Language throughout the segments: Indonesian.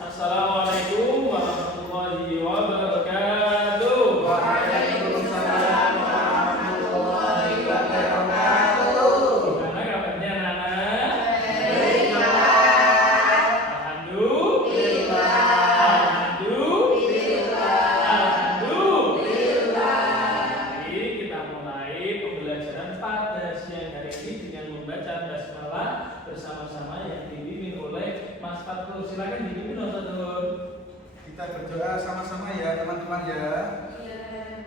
Assalamualaikum warahmatullahi wabarakatuh. Waalaikumsalam warahmatullahi wabarakatuh. Gimana kabarnya anak-anak? Baiklah. Alhamdulillah. Jadi kita mulai pembelajaran pada siang hari ini dengan membaca basmalah bersama-sama yang dipimpin oleh Mas Fatul. Silakan dipimpin Ustaz Nur. Kita berdoa sama-sama ya teman-teman ya.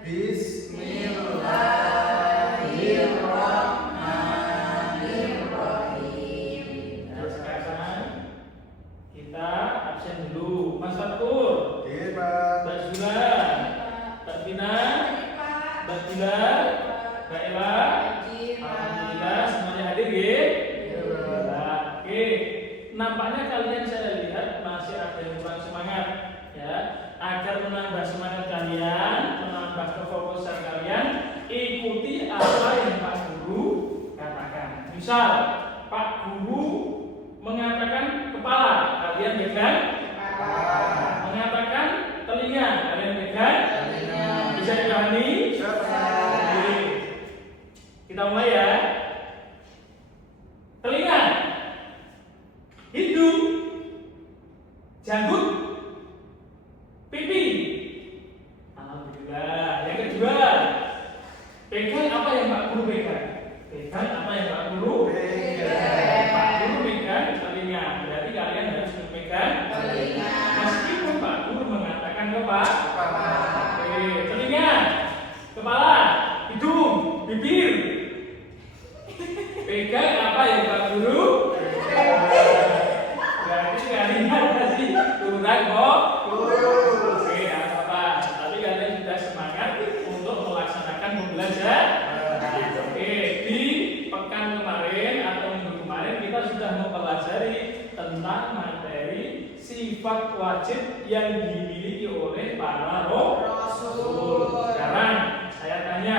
Bismillahirrahmanirrahim. Nah, sekarang kita absen dulu. Mas Fatul, Oke Pak. Mbak Zula, Mbak Vina, Mbak Dila, Mbak Ella. Alhamdulillah semuanya hadir ya. Nah, oke. Nampaknya kalian saya lihat masih ada yang kurang semangat ya. Agar menambah semangat kalian, menambah kefokusan kalian, ikuti apa yang Pak Guru katakan. Misal Pak Guru mengatakan kepala, kalian pegang. Mengatakan telinga, kalian pegang. Bisa dipahami? Oke. Kita mulai ya. Telinga, hidung, janggut, pipi. Alhamdulillah. Yang kedua, pegang apa yang Pak Guru pegang. Pegang apa yang Pak Guru. Pak Guru pegang telinga. Berarti kalian harus memegang Telinga. meskipun Pak Guru mengatakan kepala. Oke, telinga, kepala, hidung, bibir. Pegang apa yang Pak Guru. Berarti kalian masih kurang kok. Oke, apa-apa. Tapi kalian sudah semangat untuk melaksanakan pembelajaran. Oke, di pekan kemarin atau minggu kemarin kita sudah mempelajari tentang materi sifat wajib yang dimiliki oleh para rasul. Sekarang saya tanya,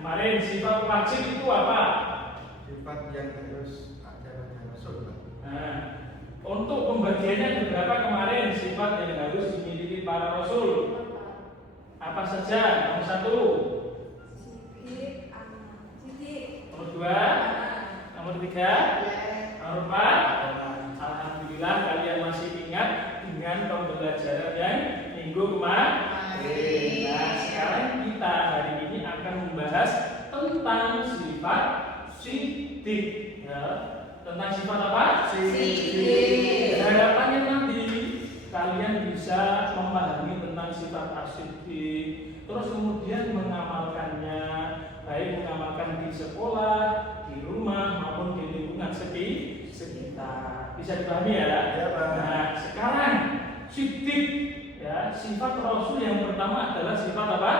kemarin sifat wajib itu apa? Sifat yang harus ada pada Rasul. Nah, untuk pembagiannya ada berapa kemarin sifat yang harus dimiliki para rasul? Apa saja? Nomor 1, nomor 2, nomor 3, nomor 4. Alhamdulillah kalian masih ingat dengan pembelajaran yang minggu kemarin. Nah, sekarang kita hari ini akan membahas tentang sifat siddiq. Ya, tentang sifat apa? Siddiq. Harapannya nanti kalian bisa memahami tentang sifat as-siddiq, terus kemudian mengamalkannya, baik mengamalkan di sekolah, di rumah maupun di lingkungan sekitar. Bisa dipahami ya? Ya, Pak. Nah, sekarang siddiq ya, sifat rasul yang pertama adalah sifat apa?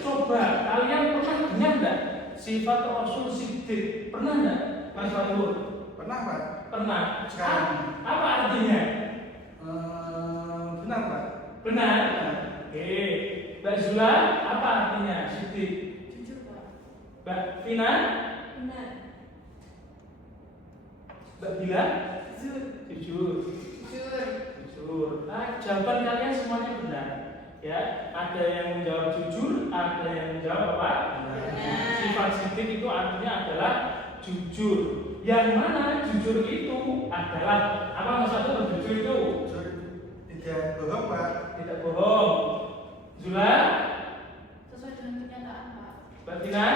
Coba kalian pernah dengar enggak sifat rasul siddiq? Pernah enggak? Mas Fatul? Pernah Pak? Pernah. Sekarang. Apa artinya? Benar Pak? Benar. Oke. Mbak Zula, apa artinya siddiq? Mbak Vina? Mbak Bila? Jujur. Jujur. Nah, jawaban kalian semuanya benar. Ya, ada yang menjawab jujur, ada yang menjawab apa? Benar. Sifat siddiq itu artinya adalah jujur. Yang mana jujur itu adalah apa? Mas Fatul, jujur itu Tidak bohong Pak. tidak bohong. Zula, Sesuai dengan kenyataan, Pak. Mbak Tina,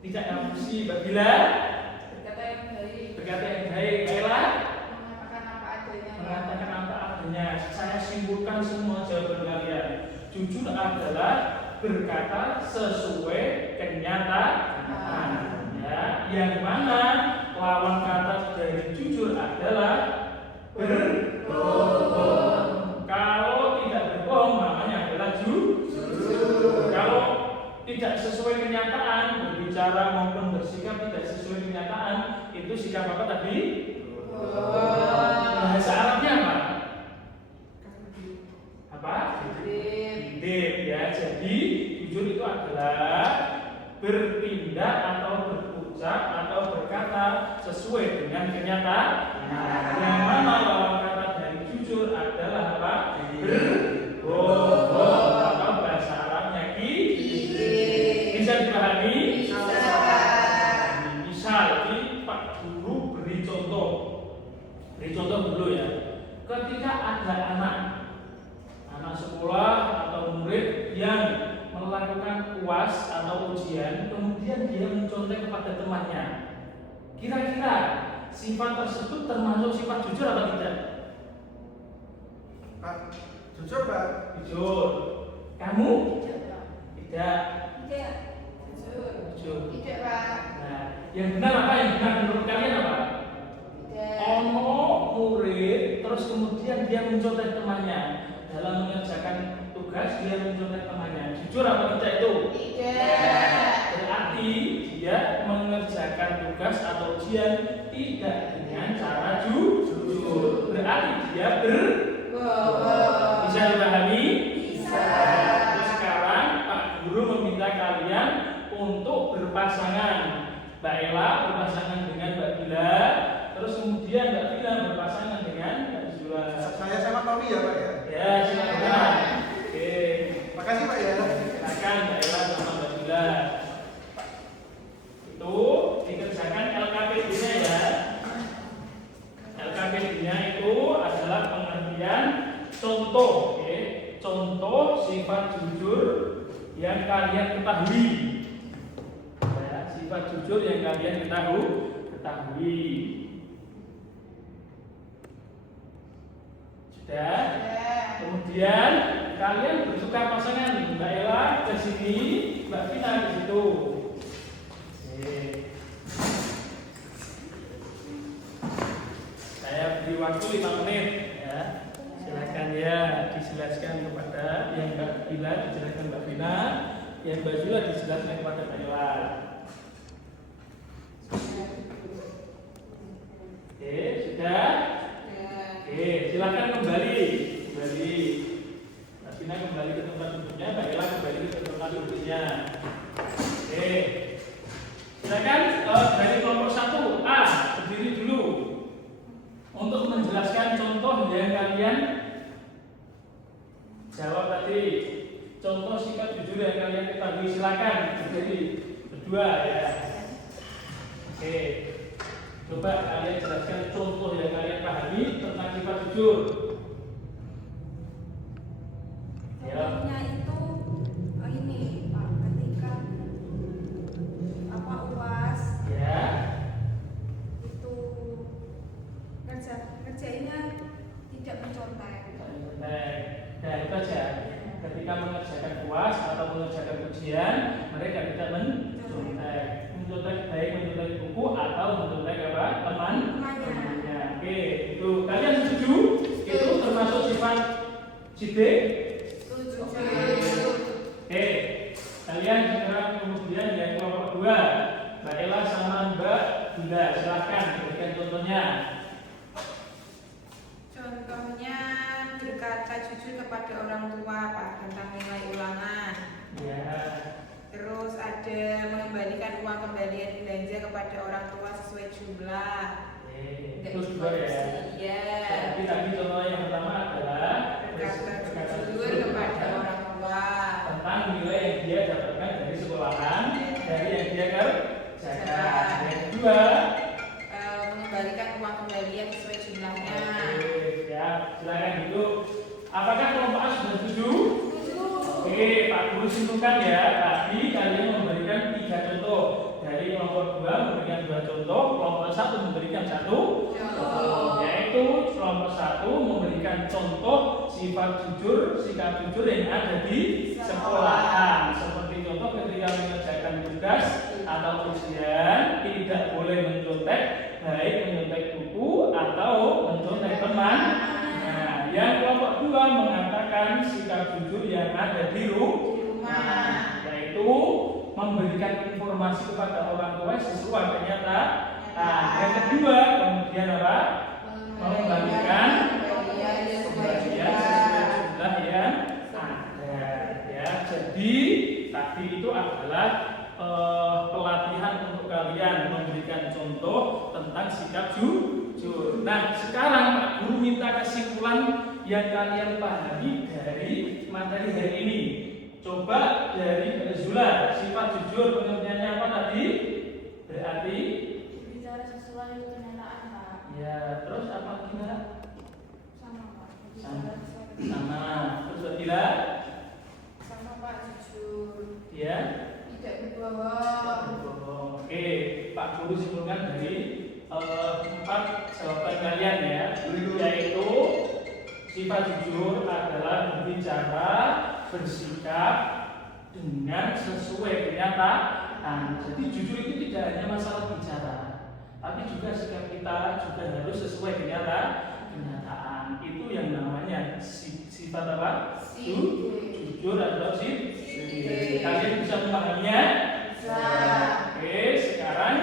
tidak emosi. Mbak Bila, Berkata yang baik, berkata yang baik. Kaila, mengatakan apa adanya. mengatakan apa adanya. Saya simpulkan semua jawaban kalian. Jujur adalah berkata sesuai kenyataan. Ya, yang mana lawan kata dari jujur adalah berbohong. Kalau tidak berbohong namanya adalah jujur. Kalau tidak sesuai kenyataan, berbicara maupun bersikap tidak sesuai kenyataan, itu sikap apa tadi? Bahasa Arabnya apa? Apa? Bidip ya. Jadi jujur itu adalah bertindak atau berucap atau berkata sesuai dengan kenyataan. Yang mana lawan kata dari jujur adalah apa? Berbohong atau bahasa Arabnya bisa dipahami? Misal ini Pak Guru beri contoh. Beri contoh dulu ya. Ketika ada anak sekolah atau murid yang melakukan UAS atau ujian, kemudian dia mencontek kepada temannya. Kira-kira sifat tersebut termasuk sifat jujur apa tidak? Pak, jujur Pak. Jujur. Kamu? Tidak. Tidak. Jujur. Tidak, Pak. Nah, yang benar apa? Yang benar menurut kalian apa? Tidak. Ono murid terus kemudian dia mencontek temannya. Dalam mengerjakan tugas dia mencontek temannya. Jujur apa tidak itu? Tidak. Berarti dia mengerjakan tugas atau ujian tidak dengan cara jujur. Berarti dia Bohong. bisa dipahami? Bisa. Terus sekarang Pak Guru meminta kalian untuk berpasangan. Mbak Ella berpasangan dengan Mbak Bila. Terus kemudian Mbak Bila berpasangan dengan Mbak Zula. Saya sama Tommy ya Pak ya. Ya, silakan. Oke. Makasih Pak ya. Silakan Mbak Ella sama Mbak Bila. Itu dikerjakan LKPD-nya ya. LKPD-nya itu adalah pengertian contoh, oke. Contoh sifat jujur yang kalian ketahui. Ya, sifat jujur yang kalian ketahui. Sudah? Kemudian kalian bertukar pasangan, Mbak Ella ke sini, Mbak Vina ke situ. Oke. Saya beri waktu 5 menit ya. Silakan ya dijelaskan kepada yang Mbak Vina, dijelaskan Mbak Vina, yang Mbak Zula dijelaskan kepada Mbak Ella. Oke, sudah? Oke, silakan kembali. Mbak Vina kembali ke tempat duduknya, Mbak Ella kembali ke tempat duduknya. Oke, silakan dari kelompok 1A berdiri dulu untuk menjelaskan contoh yang kalian jawab tadi. Contoh sifat jujur yang kalian ketahui, silakan berdiri berdua ya. Oke. Coba kalian jelaskan contoh yang kalian pahami tentang sifat jujur. Contohnya itu ini Pak, ketika UAS Ya. itu kerjainnya tidak mencontek. Nah, itu aja. Ketika mengerjakan UAS atau mengerjakan ujian, mereka tidak mencontek. Mencontek baik mencontek buku atau mencontek apa? Temannya. Oke, itu kalian setuju? Itu termasuk sifat jide? Oke, kalian sekarang kemudian yang kelompok 2, Mbak Ella sama Mbak Bunda, silahkan berikan contohnya. Contohnya berkata jujur kepada orang tua Pak tentang nilai ulangan. Ya. Terus ada mengembalikan uang kembalian belanja kepada orang tua sesuai jumlah. Itu juga ya. Iya. Tapi tadi contoh yang pertama adalah Berkata jujur kepada orang tua tentang nilai yang dia dapatkan dari sekolahan, dari yang dia kerjakan. Yang kedua, mengembalikan uang kembalian sesuai jumlahnya. ya, silakan duduk. Apakah kelompok A sudah setuju? Oke, Pak Guru simpulkan ya. Tadi kalian memberikan 3 contoh. Dari kelompok 2 memberikan 2 contoh, kelompok 1 memberikan 1 contoh. Yaitu kelompok 1 memberikan contoh sifat jujur, sikap jujur yang ada di sekolahan. Seperti contoh ketika mengerjakan tugas atau ujian tidak boleh mencontek, baik mencontek buku atau mencontek teman. Nah, yang kelompok 2 mengatakan sikap jujur yang ada di rumah, yaitu memberikan informasi kepada orang tua sesuai kenyataan. Nah, yang kedua kemudian apa? Mengembalikan pembagian sesuai jumlah yang ada. Ya, jadi tadi itu adalah pelatihan untuk kalian memberikan contoh tentang sikap jujur. Nah, sekarang Pak Guru minta kesimpulan yang kalian pahami dari materi hari ini. Coba dari Zula, sifat jujur pengertiannya apa tadi? Berarti Bicara sesuai kenyataan, Pak. ya, terus apa lagi Mbak? Sama, Pak. Sama. Bicara sesuai Sama. Terus Wadila? sama, Pak. Jujur. Ya. Tidak berbohong. Oke, Pak Guru simpulkan dari 4 jawaban kalian ya, yaitu sifat jujur adalah berbicara, bersikap dengan sesuai kenyataan. Jadi jujur itu tidak hanya masalah bicara, tapi juga sikap kita juga harus sesuai kenyataan. Itu yang namanya sifat apa? Jujur atau Sidik. Kalian bisa memahaminya? Bisa. Oke, sekarang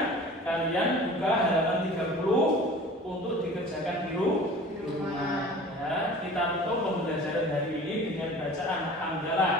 kalian buka halaman 30 untuk dikerjakan di rumah. Ya, kita tutup pembelajaran hari ini dengan bacaan hamdalah.